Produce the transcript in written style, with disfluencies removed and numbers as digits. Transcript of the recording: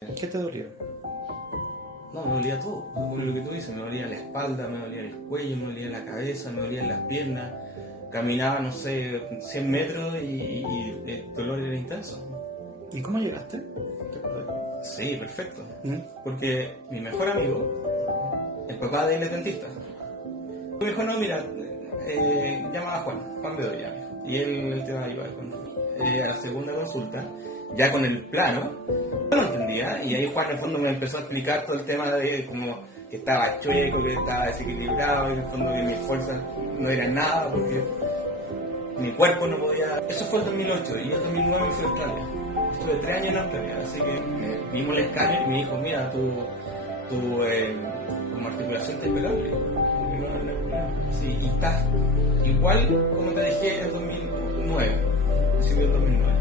¿Qué te dolía? No, me dolía todo, lo que tú dices, me dolía la espalda, me dolía el cuello, me dolía la cabeza, me dolían las piernas, caminaba, no sé, 100 metros y el dolor era intenso. ¿Y cómo llegaste? Sí, perfecto, porque mi mejor amigo, el papá de él es dentista, me dijo, no, mira, llama a Juan Bedoya, y él te va a ayudar a la segunda consulta, ya con el plano. No lo entendía, y ahí Juan en el fondo me empezó a explicar todo el tema de como que estaba chueco, que estaba desequilibrado, y en el fondo que mis fuerzas no eran nada porque mi cuerpo no podía. Eso fue el 2008 y yo en 2009 me fui a Australia. Estuve 3 años en Australia, así que vimos el escáner y me dijo, mira, tu articulación está impecable. Sí, y estás igual como te dejé en 2009, principio del 2009.